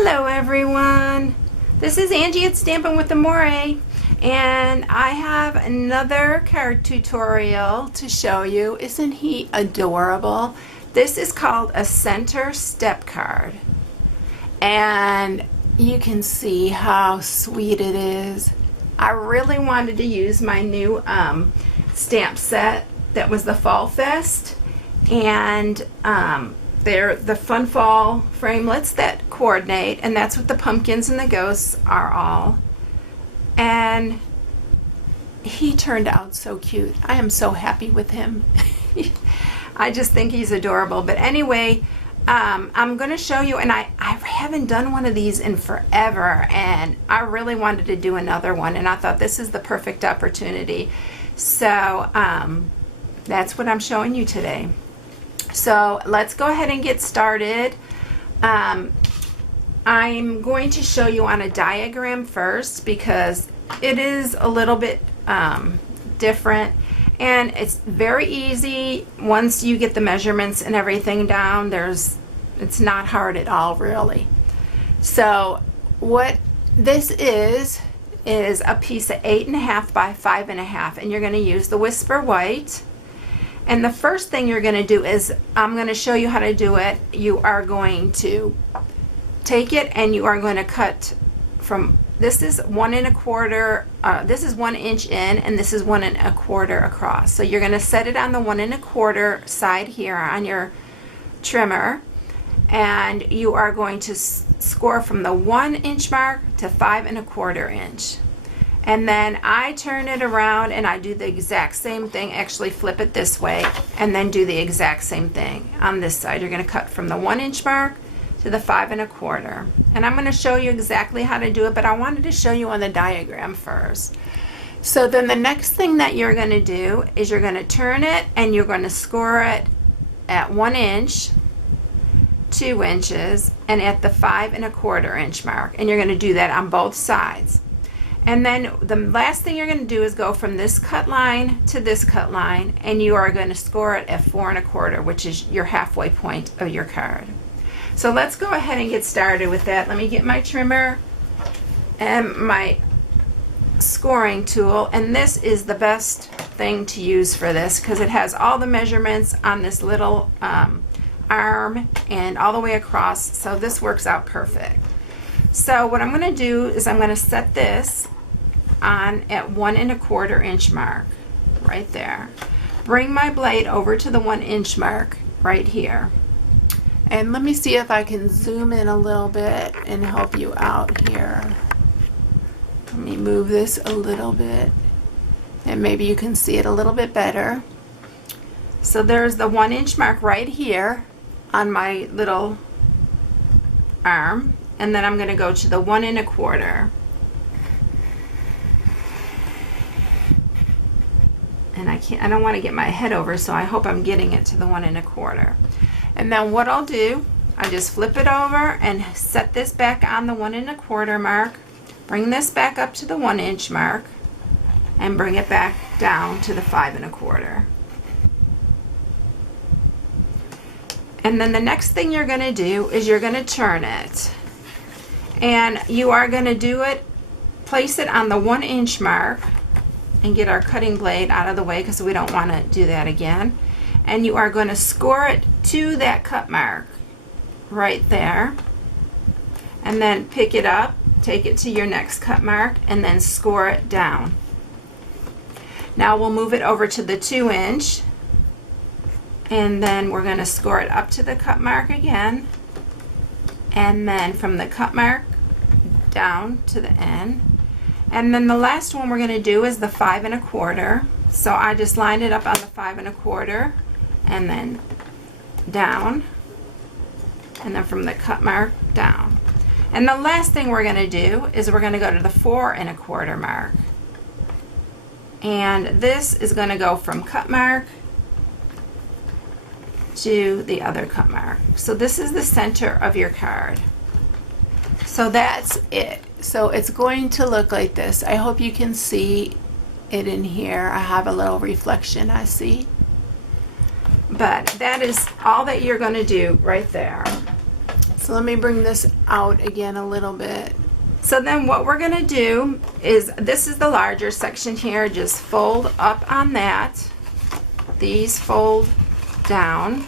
Hello everyone, this is Angie at Stampin' with Amore, and I have another card tutorial to show you. Isn't he adorable? This is called a center step card, and you can see how sweet it is. I really wanted to use my new stamp set that was the Fall Fest, and they're the Fun Fall framelits that coordinate, and that's what the pumpkins and the ghosts are all. And he turned out so cute. I am so happy with him. I just think he's adorable. But anyway, I'm going to show you, and I haven't done one of these in forever, and I really wanted to do another one, and I thought this is the perfect opportunity. So that's what I'm showing you today. So let's go ahead and get started. I'm going to show you on a diagram first because it is a little bit different, and it's very easy once you get the measurements and everything down. It's not hard at all, really. So what this is a piece of 8.5 by 5.5, and you're going to use the Whisper White. And the first thing you're going to do is, I'm going to show you how to do it. You are going to take it and you are going to cut from, this is 1 1/4, this is 1 inch in, and this is 1 1/4 across. So you're going to set it on the 1 1/4 side here on your trimmer, and you are going to score from the 1 inch mark to 5 1/4 inch. And then I turn it around and I do the exact same thing, actually flip it this way, and then do the exact same thing on this side. You're going to cut from the 1 inch mark to the 5 1/4. And I'm going to show you exactly how to do it, but I wanted to show you on the diagram first. So then the next thing that you're going to do is you're going to turn it and you're going to score it at 1 inch, 2 inches, and at the 5 1/4 inch mark. And you're going to do that on both sides. And then the last thing you're going to do is go from this cut line to this cut line, and you are going to score it at 4 1/4, which is your halfway point of your card. So let's go ahead and get started with that. Let me get my trimmer and my scoring tool, and this is the best thing to use for this because it has all the measurements on this little arm and all the way across, so this works out perfect. So what I'm going to do is I'm going to set this on at 1 1/4 inch mark right there. Bring my blade over to the 1 inch mark right here, and let me see if I can zoom in a little bit and help you out here. Let me move this a little bit and maybe you can see it a little bit better. So there's the 1 inch mark right here on my little arm, and then I'm going to go to the 1 1/4, and I don't want to get my head over, so I hope I'm getting it to the 1 1/4. And then what I'll do, I just flip it over and set this back on the 1 1/4 mark, bring this back up to the 1 inch mark, and bring it back down to the 5 1/4. And then the next thing you're going to do is you're going to turn it. And you are going to do it, place it on the 1 inch mark, and get our cutting blade out of the way because we don't want to do that again. And you are going to score it to that cut mark right there, and then pick it up, take it to your next cut mark, and then score it down. Now we'll move it over to the 2 inch, and then we're going to score it up to the cut mark again, and then from the cut mark down to the end. And then the last one we're going to do is the 5 1/4. So I just lined it up on the 5 1/4 and then down, and then from the cut mark down. And the last thing we're going to do is we're going to go to the 4 1/4 mark, and this is going to go from cut mark to the other cut mark. So this is the center of your card. So that's it. So it's going to look like this. I hope you can see it in here. I have a little reflection I see. But that is all that you're going to do right there. So let me bring this out again a little bit. So then what we're going to do is, this is the larger section here, just fold up on that. These fold down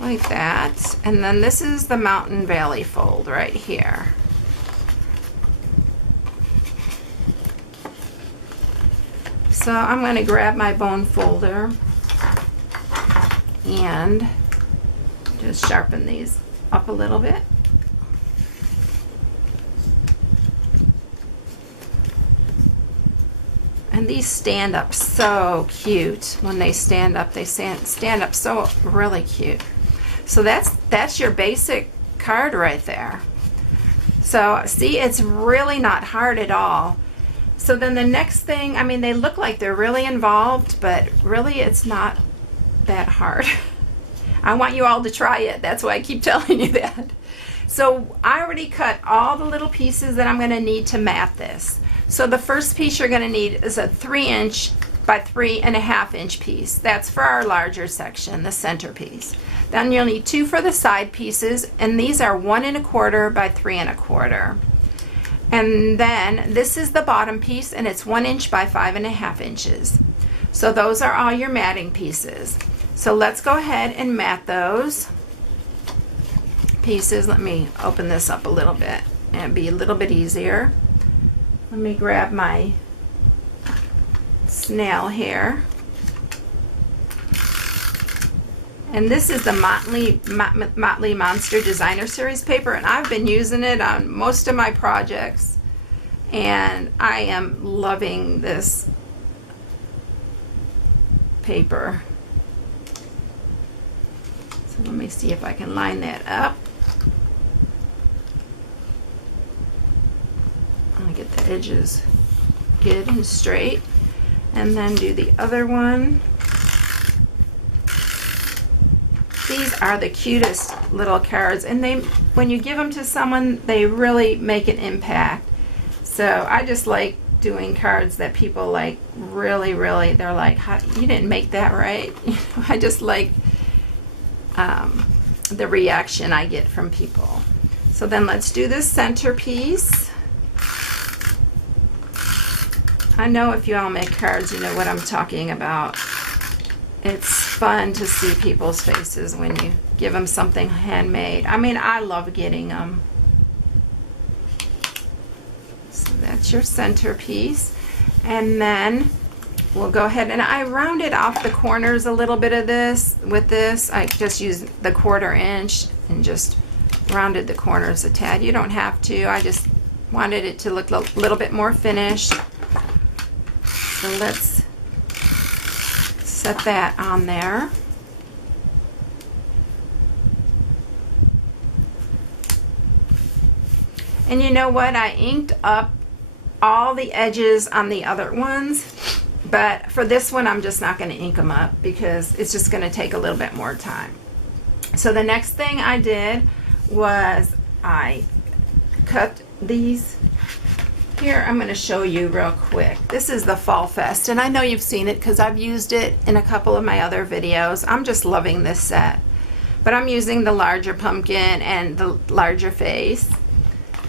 like that. And then this is the Mountain Valley fold right here. So I'm going to grab my bone folder and just sharpen these up a little bit. And these stand up so cute. When they stand up, they stand up so really cute. So that's your basic card right there. So see, it's really not hard at all. So then the next thing, I mean, they look like they're really involved, but really it's not that hard. I want you all to try it. That's why I keep telling you that. So I already cut all the little pieces that I'm going to need to mat this. So the first piece you're going to need is a 3" by 3.5" piece. That's for our larger section, the center piece. Then you'll need 2 for the side pieces, and these are 1¼ by 3¼ And then this is the bottom piece, and it's 1" by 5.5 inches. So those are all your matting pieces. So let's go ahead and mat those pieces. Let me open this up a little bit and be a little bit easier. Let me grab my snail here. And this is the Motley Monster Designer Series paper, and I've been using it on most of my projects, and I am loving this paper. So let me see if I can line that up. I'm gonna get the edges good and straight, and then do the other one. These are the cutest little cards, and they, when you give them to someone, they really make an impact. So I just like doing cards that people like really, they're like, how, you didn't make that, right? You know, I just like the reaction I get from people. So then let's do this centerpiece. I know if you all make cards, you know what I'm talking about. It's fun to see people's faces when you give them something handmade. I mean, I love getting them. So that's your centerpiece. And then we'll go ahead, and I rounded off the corners a little bit of this. With this, I just used the 1/4 inch and just rounded the corners a tad. You don't have to. I just wanted it to look a little bit more finished. So let's set that on there. And you know what? I inked up all the edges on the other ones, but for this one I'm just not going to ink them up because it's just going to take a little bit more time. So the next thing I did was I cut these. Here, I'm going to show you real quick. This is the Fall Fest, and I know you've seen it because I've used it in a couple of my other videos. I'm just loving this set. But I'm using the larger pumpkin and the larger face.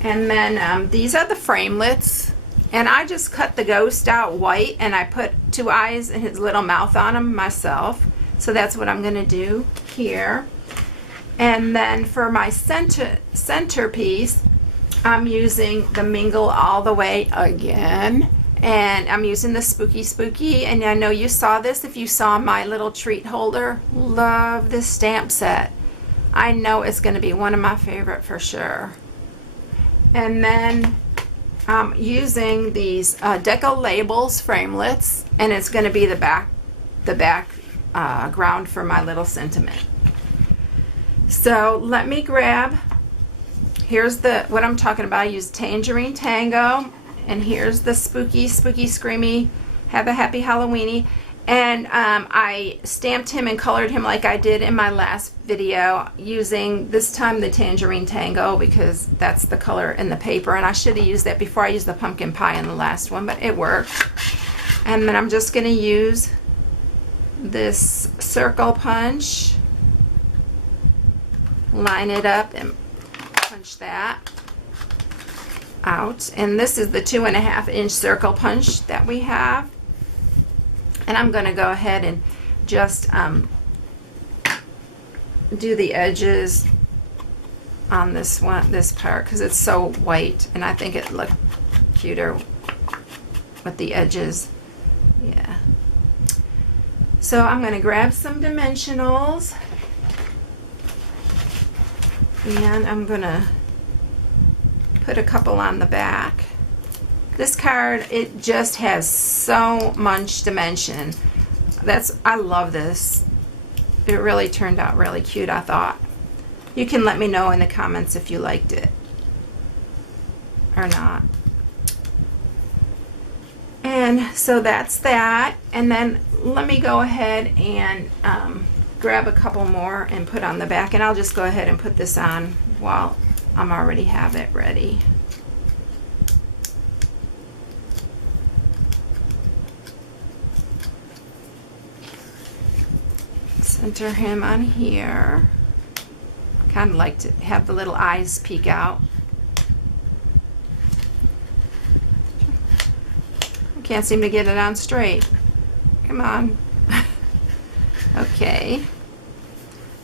And then these are the framelits. And I just cut the ghost out white, and I put 2 eyes and his little mouth on him myself. So that's what I'm going to do here. And then for my centerpiece, I'm using the Mingle All the Way again, and I'm using the Spooky, and I know you saw this if you saw my little treat holder. Love this stamp set. I know it's going to be one of my favorite for sure. And then I'm using these Deco Labels framelits, and it's going to be the background for my little sentiment. So let me grab. Here's what I'm talking about. I use Tangerine Tango, and here's the Spooky Screamy Have a Happy Halloweeny. And I stamped him and colored him like I did in my last video, using this time the Tangerine Tango because that's the color in the paper, and I should have used that before I used the pumpkin pie in the last one, but it worked. And then I'm just going to use this circle punch line it up and punch that out. And this is the 2.5 inch circle punch that we have. And I'm going to go ahead and just do the edges on this part, because it's so white and I think it looked cuter with the edges. Yeah. So I'm going to grab some dimensionals and I'm going to put a couple on the back. This card, it just has so much dimension. I love this. It really turned out really cute, I thought. You can let me know in the comments if you liked it or not. And so that's that. And then let me go ahead and grab a couple more and put on the back. And I'll just go ahead and put this on while I'm already have it ready. Center him on here. Kind of like to have the little eyes peek out. I can't seem to get it on straight. Come on. Okay.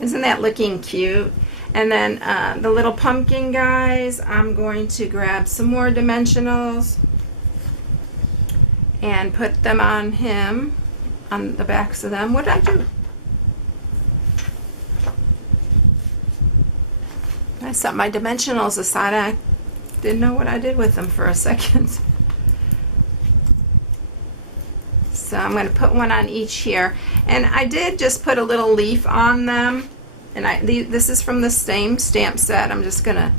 Isn't that looking cute? And then the little pumpkin guys, I'm going to grab some more dimensionals and put them on him, on the backs of them. What did I do? I set my dimensionals aside. I didn't know what I did with them for a second. So I'm going to put one on each here. And I did just put a little leaf on them. And this is from the same stamp set. I'm just going to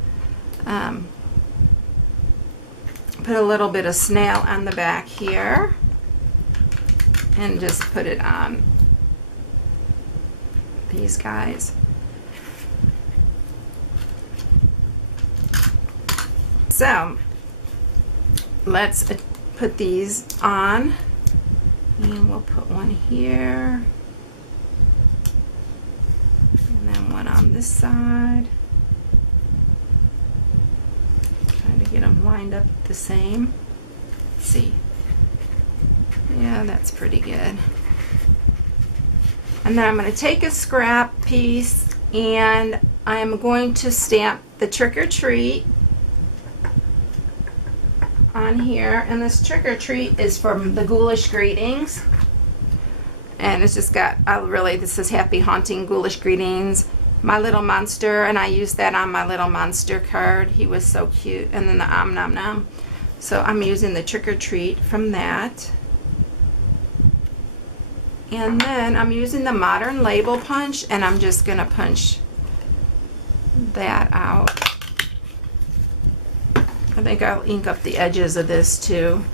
put a little bit of snail on the back here. And just put it on these guys. So let's put these on, and we'll put one here and then one on this side. Trying to get them lined up the same. Let's see. Yeah, that's pretty good. And then I'm going to take a scrap piece and I'm going to stamp the trick or treat on here, and this trick or treat is from the Ghoulish Greetings, and it's just got this says Happy Haunting Ghoulish Greetings, My Little Monster, and I used that on my Little Monster card. He was so cute. And then the Nom Nom. So I'm using the trick or treat from that, and then I'm using the Modern Label Punch, and I'm just gonna punch that out. I think I'll ink up the edges of this too.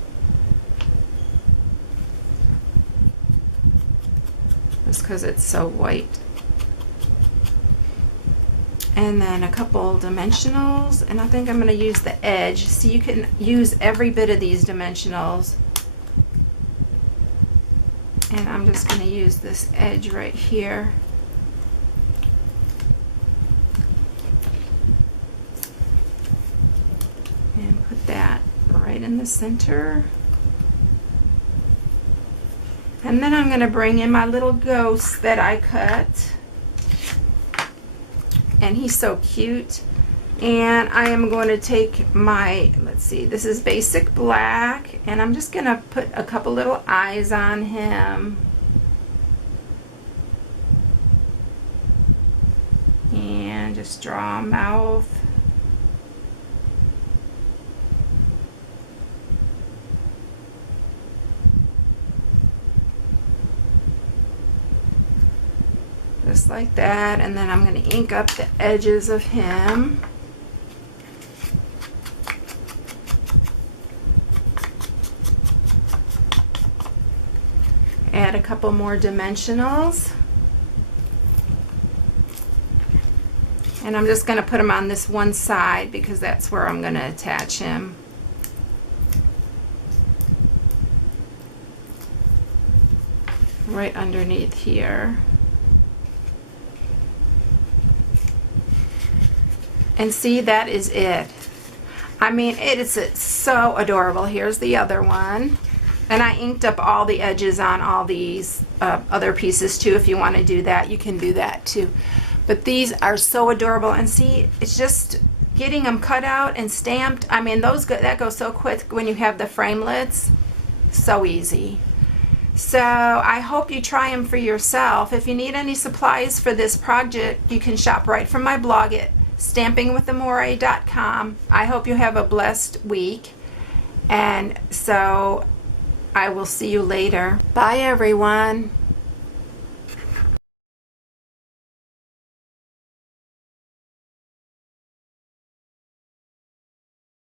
Just because it's so white. And then a couple dimensionals, and I think I'm going to use the edge. So you can use every bit of these dimensionals. And I'm just going to use this edge right here. And put that right in the center. And then I'm going to bring in my little ghost that I cut. And he's so cute. And I am going to take my, let's see, this is basic black. And I'm just going to put a couple little eyes on him. And just draw a mouth. Just like that, and then I'm going to ink up the edges of him. Add a couple more dimensionals. And I'm just going to put him on this one side because that's where I'm going to attach him. Right underneath here. And see, that is it. I mean, it is so adorable. Here's the other one. And I inked up all the edges on all these other pieces too. If you want to do that, you can do that too. But these are so adorable. And see, it's just getting them cut out and stamped. I mean, that goes so quick when you have the framelits. So easy. So I hope you try them for yourself. If you need any supplies for this project, you can shop right from my blog at stampingwithamore.com. I hope you have a blessed week. And so I will see you later. Bye, everyone.